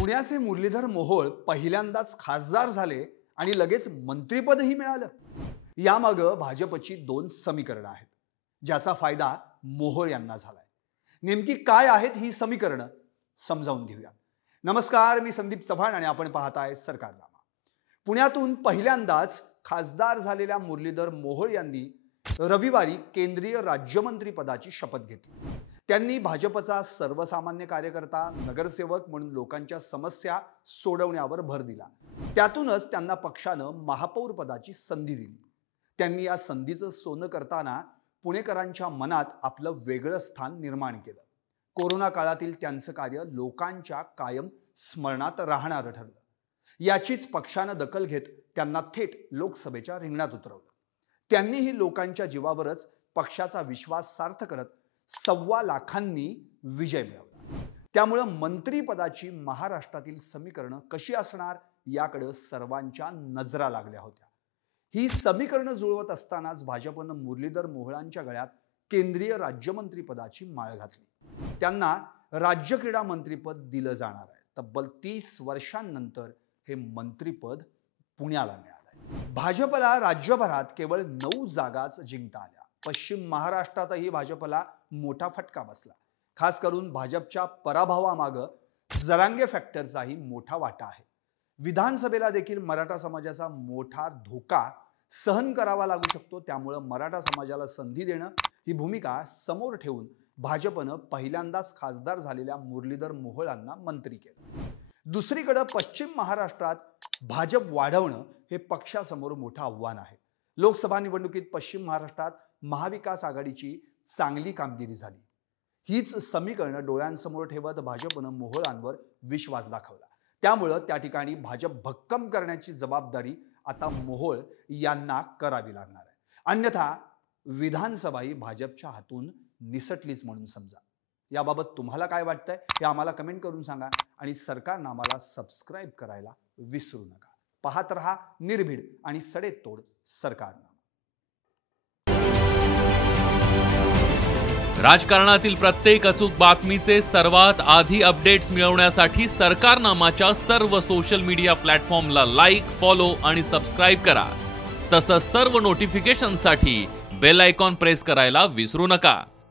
पुण्याचे मुरलीधर मोहोळ पहिल्यांदाच खासदार झाले आणि लगेच मंत्रिपदही मिळालं। यामागे भाजपची दोन समीकरणं आहेत, ज्याचा फायदा मोहोळ यांना झालाय। नेमकी काय आहेत ही समीकरणं समजावून घेऊया। नमस्कार, मी संदीप चव्हाण आणि आपण पाहताय सरकारनामा। पुण्यातून पहिल्यांदाच खासदार झालेल्या मुरलीधर मोहोळ यांनी रविवारी केंद्रीय राज्यमंत्री पदाची शपथ घेतली। त्यांनी भाजपचा सर्वसामान्य कार्यकर्ता, नगरसेवक म्हणून लोकांच्या समस्या सोडवण्यावर भर दिला। त्यातूनच त्यांना पक्षानं महापौर पदाची संधी दिली। त्यांनी या संधीचं सोनं करताना पुणेकरांच्या मनात आपलं वेगळं स्थान निर्माण केलं। कोरोना काळातील त्यांचं कार्य लोकांच्या कायम स्मरणात राहणारं ठरलं। याचीच पक्षानं दखल घेत त्यांना थेट लोकसभेच्या रिंगणात उतरवलं। त्यांनीही लोकांच्या जीवावरच पक्षाचा विश्वास सार्थ करत 1.25 लाखांनी विजय मिळवला। त्यामुळे मंत्रिपदाची महाराष्ट्रातील समीकरणं कशी असणार याकडे सर्वांच्या नजरा लागल्या होत्या। ही समीकरणं जुळवत असतानाच भाजपनं मुरलीधर मोहोळांच्या गळ्यात केंद्रीय राज्यमंत्री पदाची माळ घातली। त्यांना राज्य क्रीडा मंत्रीपद दिलं जाणार आहे। तब्बल 30 वर्षांनंतर हे मंत्रिपद पुण्याला मिळालंय। भाजपला राज्यभरात केवळ 9 जागाच जिंकता आल्या। पश्चिम महाराष्ट्रातही भाजपला मोठा फटका बसला। खास करून भाजपच्या पराभवामागे जरांगे फॅक्टरचाही मोठा वाटा आहे। विधानसभेला देखील मराठा समाजाचा मोठा धोका सहन करावा लागू शकतो। त्यामुळे मराठा समाजाला संधी देणं ही भूमिका समोर ठेवून भाजपनं पहिल्यांदाच खासदार झालेल्या मुरलीधर मोहोळांना मंत्री केलं। दुसरीकडे पश्चिम महाराष्ट्रात भाजप वाढवणं हे पक्षासमोर मोठं आव्हान आहे। लोकसभा निवडणुकीत पश्चिम महाराष्ट्रात महाविकास आघाडीची चांगली कामगिरी झाली। हीच समीकरणं डोळ्यांसमोर ठेवत भाजपनं मोहोळांवर विश्वास दाखवला। त्यामुळे त्या ठिकाणी भाजप भक्कम करण्याची जबाबदारी आता मोहोळ यांना करावी लागणार आहे। अन्यथा विधानसभा ही भाजपच्या हातून निसटलीच म्हणून समजा। याबाबत तुम्हाला काय वाटतंय हे आम्हाला कमेंट करून सांगा आणि सरकारनामाला सबस्क्राइब करायला विसरू नका। पाहत रहा निर्भीड आणि सडेतोड सरकारनामा। राजकारणातील प्रत्येक अचूक बातमीचे सर्वात आधी अपडेट्स मिळवण्यासाठी सरकारनामाच्या सर्व सोशल मीडिया प्लॅटफॉर्मला लाईक, फॉलो आणि सबस्क्राइब करा। तसंच सर्व नोटिफिकेशनसाठी बेल आयकॉन प्रेस करायला विसरू नका।